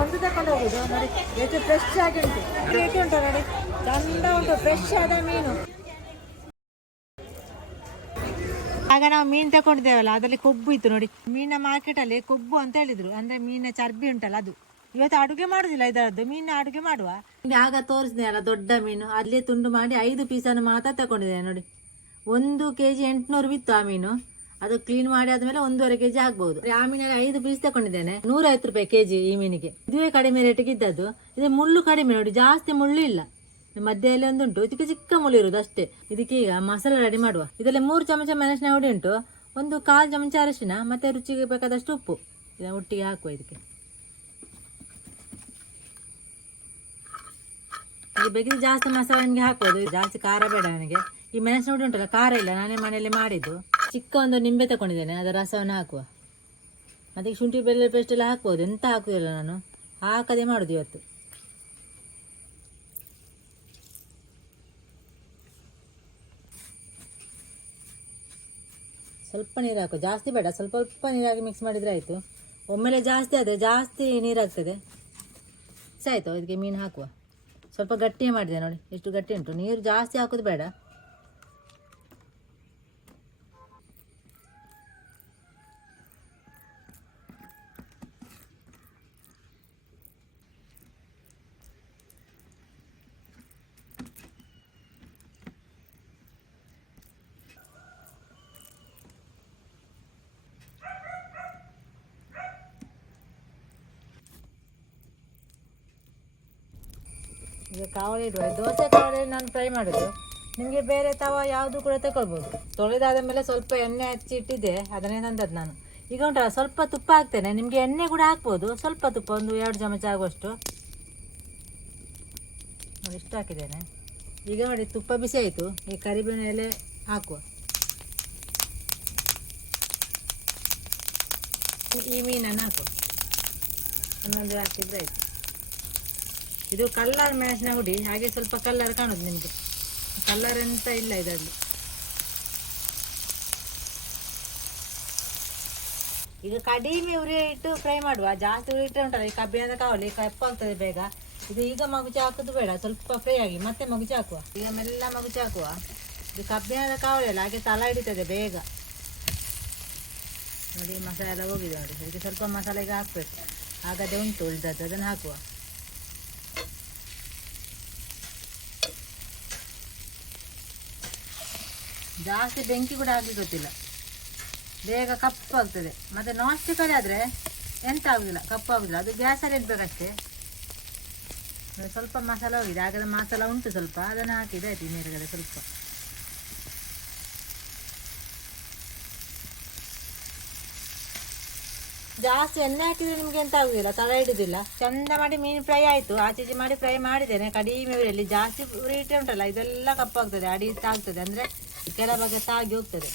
ಒಂದು ತಕೊಂಡು ಹೋಗುದು ನೋಡಿ, ಎಷ್ಟು ಫ್ರೆಶ್ ಆಗಿ ಉಂಟು. ರೇಟ್ ಉಂಟು ನೋಡಿ, ಚಂದ ಉಂಟು, ಫ್ರೆಶ್ ಆದ ಮೀನು. ಆಗ ನಾವು ಮೀನು ತಕೊಂಡಿದ್ದೇವಲ್ಲ, ಅದರಲ್ಲಿ ಕೊಬ್ಬು ಇತ್ತು ನೋಡಿ. ಮೀನಿನ ಮಾರ್ಕೆಟ್ ಅಲ್ಲಿ ಕೊಬ್ಬು ಅಂತ ಹೇಳಿದ್ರು, ಅಂದ್ರೆ ಮೀನಿನ ಚರ್ಬಿ ಉಂಟಲ್ಲ ಅದು. ಇವತ್ತು ಅಡುಗೆ ಮಾಡುದಿಲ್ಲ ಇದರದ್ದು, ಮೀನಿನ ಅಡುಗೆ ಮಾಡುವ. ಆಗ ತೋರಿಸಿದೆ ಅಲ್ಲ ದೊಡ್ಡ ಮೀನು, ಅಲ್ಲೇ ತುಂಡು ಮಾಡಿ 5 ಪೀಸನ್ನು ಮಾತ್ರ ತಕೊಂಡಿದ್ದೇನೆ ನೋಡಿ. 1 kg 800 ಬಿತ್ತು ಆ ಮೀನು. ಅದು ಕ್ಲೀನ್ ಮಾಡಿ ಆದ್ಮೇಲೆ 1.5 kg ಆಗ್ಬಹುದು. ಆ ಮೀನಲ್ಲಿ 5 ಪೀಸ್ ತಕೊಂಡಿದ್ದೇನೆ, 150 ರೂಪಾಯಿ kg ಈ ಮೀನಿಗೆ. ಇದುವೇ ಕಡಿಮೆ ರೇಟಿಗೆ ಇದ್ದದ್ದು. ಇದು ಮುಳ್ಳು ಕಡಿಮೆ ನೋಡಿ, ಜಾಸ್ತಿ ಮುಳ್ಳು ಇಲ್ಲ. ಮಧ್ಯೆಯಲ್ಲಿ ಒಂದುಂಟು, ಚಿಕ್ಕ ಚಿಕ್ಕ ಮುಳ್ಳು ಇರುವುದು ಅಷ್ಟೇ. ಇದಕ್ಕೆ ಈಗ ಮಸಾಲೆ ರೆಡಿ ಮಾಡುವ. ಇದರಲ್ಲಿ 3 ಚಮಚ ಮೆಣಸಿನ ಹುಡಿ ಉಂಟು, 1/4 ಚಮಚ ಅರಿಶಿನ, ಮತ್ತೆ ರುಚಿಗೆ ಬೇಕಾದಷ್ಟು ಉಪ್ಪು. ಇದನ್ನು ಒಟ್ಟಿಗೆ ಹಾಕುವ ಇದಕ್ಕೆ. ಇದು ಬೇಕಿದ್ರೆ ಜಾಸ್ತಿ ಮಸಾಲೆ ನಿಮಗೆ ಹಾಕ್ಬೋದು, ಜಾಸ್ತಿ ಖಾರ ಬೇಡ ನನಗೆ. ಈ ಮೆಣಸಿನ ಹುಡಿ ಉಂಟಲ್ಲ, ಖಾರ ಇಲ್ಲ, ನಾನೇ ಮನೆಯಲ್ಲಿ ಮಾಡಿದ್ದು. ಚಿಕ್ಕ ಒಂದು ನಿಂಬೆ ತಗೊಂಡಿದ್ದೇನೆ, ಅದರ ರಸವನ್ನು ಹಾಕುವ. ಅದಕ್ಕೆ ಶುಂಠಿ ಬೆಳ್ಳುಳ್ಳಿ ಪೇಸ್ಟ್ ಎಲ್ಲ ಹಾಕ್ಬೋದು, ಎಂತ ಹಾಕುದಿಲ್ಲ ನಾನು, ಹಾಕದೆ ಮಾಡುದು ಇವತ್ತು. ಸ್ವಲ್ಪ ನೀರು ಹಾಕು, ಜಾಸ್ತಿ ಬೇಡ, ಸ್ವಲ್ಪ ನೀರು ಹಾಕಿ ಮಿಕ್ಸ್ ಮಾಡಿದರೆ ಆಯಿತು. ಒಮ್ಮೆಲೆ ಜಾಸ್ತಿ ಆದರೆ ಜಾಸ್ತಿ ನೀರಾಗ್ತದೆ. ಆಯಿತು, ಇದಕ್ಕೆ ಮೀನು ಹಾಕುವ. ಸ್ವಲ್ಪ ಗಟ್ಟಿಯೇ ಮಾಡಿದೆ ನೋಡಿ, ಎಷ್ಟು ಗಟ್ಟಿ ಉಂಟು. ನೀರು ಜಾಸ್ತಿ ಹಾಕೋದು ಬೇಡ. ಈಗ ಕಾವಲಿ ಇಡುವ. ದೋಸೆ ಕಾವಲಿ ನಾನು ಫ್ರೈ ಮಾಡೋದು. ನಿಮಗೆ ಬೇರೆ ತವ ಯಾವುದು ಕೂಡ ತಗೊಳ್ಬೋದು. ತೊಳೆದಾದ ಮೇಲೆ ಸ್ವಲ್ಪ ಎಣ್ಣೆ ಹಚ್ಚಿ ಇಟ್ಟಿದ್ದೆ, ಅದನ್ನೇ ತಂದದ್ದು ನಾನು. ಈಗ ಉಂಟಲ್ಲ, ಸ್ವಲ್ಪ ತುಪ್ಪ ಹಾಕ್ತೇನೆ. ನಿಮಗೆ ಎಣ್ಣೆ ಕೂಡ ಹಾಕ್ಬೋದು, ಸ್ವಲ್ಪ ತುಪ್ಪ, 1-2 ಚಮಚ ಆಗುವಷ್ಟು ನೋಡಿ, ಇಷ್ಟು ಹಾಕಿದ್ದೇನೆ. ಈಗ ನೋಡಿ, ತುಪ್ಪ ಬಿಸಿ ಆಯಿತು. ಈ ಕರಿಬೇವಿನ ಎಲೆ ಹಾಕುವ. ಈ ಮೀನನ್ನು ಹಾಕುವ, ಇನ್ನೊಂದು ಹಾಕಿದ್ರೆ ಆಯಿತು. ಇದು ಕಲ್ಲರ್ ಮೆಣಸಿನ ಹುಡಿ, ಹಾಗೆ ಸ್ವಲ್ಪ ಕಲ್ಲರ್ ಕಾಣುದು ನಿಮಗೆ. ಕಲ್ಲರ್ ಎಂತ ಇಲ್ಲ ಇದರಲ್ಲಿ. ಈಗ ಕಡಿಮೆ ಉರಿ ಇಟ್ಟು ಫ್ರೈ ಮಾಡುವ. ಜಾಸ್ತಿ ಉರಿ ಇಟ್ಟರೆ ಉಂಟಲ್ಲ, ಈ ಕಬ್ಬಿಣದ ಕಾವಲಿ ಕಪ್ಪಾಗ್ತದೆ ಬೇಗ. ಇದು ಈಗ ಮಗುಚಿ ಹಾಕೋದು ಬೇಡ, ಸ್ವಲ್ಪ ಫ್ರೈ ಆಗಿ ಮತ್ತೆ ಮಗುಚಿ ಹಾಕುವ. ಈಗ ಮೆಲ್ಲ ಮಗುಚಿ ಹಾಕುವ. ಇದು ಕಬ್ಬಿಣದ ಕಾವಲಿ ಅಲ್ಲ, ಹಾಗೆ ತಳ ಹಿಡಿತದೆ ಬೇಗ ನೋಡಿ. ಮಸಾಲೆ ಎಲ್ಲ ಹೋಗಿದೆ ನೋಡಿ. ಇದಕ್ಕೆ ಸ್ವಲ್ಪ ಮಸಾಲೆಗೆ ಹಾಕ್ಬೇಕು, ಹಾಗಾದ್ರೆ ಉಂಟು ಉಳಿದದ್ದು, ಅದನ್ನು ಹಾಕುವ. ಜಾಸ್ತಿ ಬೆಂಕಿ ಕೂಡ ಹಾಕಲಿಕ್ಕೆ ಗೊತ್ತಿಲ್ಲ, ಬೇಗ ಕಪ್ಪಾಗ್ತದೆ. ಮತ್ತು ನಾನ್ ಸ್ಟಿಕ್ಕಲ್ಲಿ ಆದರೆ ಎಂತ ಆಗೋದಿಲ್ಲ, ಕಪ್ಪಾಗೋದಿಲ್ಲ. ಅದು ಗ್ಯಾಸಲ್ಲಿ ಇಡಬೇಕಷ್ಟೇ. ಸ್ವಲ್ಪ ಮಸಾಲ ಹೋಗಿದೆ, ಹಾಗಾದ್ರೆ ಮಸಾಲ ಉಂಟು ಸ್ವಲ್ಪ, ಅದನ್ನು ಹಾಕಿದೆ ಆಯ್ತು. ಮೇಲ್ಗಡೆ ಸ್ವಲ್ಪ ಜಾಸ್ತಿ ಎಣ್ಣೆ ಹಾಕಿದರೆ ನಿಮಗೆ ಎಂತ ಆಗೋದಿಲ್ಲ, ತಳ ಹಿಡಿದಿಲ್ಲ. ಚಂದ ಮಾಡಿ ಮೀನು ಫ್ರೈ ಆಯಿತು. ಆಚೆ ಮಾಡಿ ಫ್ರೈ ಮಾಡಿದ್ದೇನೆ ಕಡಿಮೆ ಉರಿಯಲ್ಲಿ. ಜಾಸ್ತಿ ಉರಿ ಇಟ್ಟರೆ ಉಂಟಲ್ಲ, ಇದೆಲ್ಲ ಕಪ್ಪಾಗ್ತದೆ, ಅಡಿ ತಾಗ್ತದೆ, ಅಂದರೆ ಕೆಲ ಭಾಗ ತಾಗಿ ಹೋಗ್ತದೆ.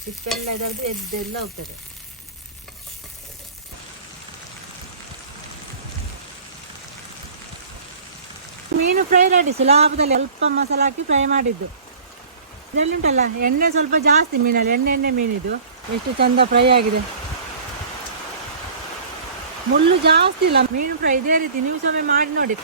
ಸಿಪ್ಪೆಲ್ಲ ಇದರದ್ದು ಎದ್ದೆಲ್ಲ ಹೋಗ್ತದೆ. ಮೀನು ಫ್ರೈ ರೆಡಿ, ಸುಲಭದಲ್ಲಿ ಸ್ವಲ್ಪ ಮಸಾಲ ಹಾಕಿ ಫ್ರೈ ಮಾಡಿದ್ದು. ಇದರಲ್ಲಿ ಉಂಟಲ್ಲ ಎಣ್ಣೆ ಸ್ವಲ್ಪ ಜಾಸ್ತಿ ಮೀನಲ್ಲಿ, ಎಣ್ಣೆ ಮೀನಿದು. ಎಷ್ಟು ಚಂದ ಫ್ರೈ ಆಗಿದೆ. ಮುಳ್ಳು ಜಾಸ್ತಿ ಇಲ್ಲ ಮೀನು ಫ್ರೈ. ಇದೇ ರೀತಿ ನೀವು ಸ್ವಲ್ಪ ಮಾಡಿ ನೋಡಿ.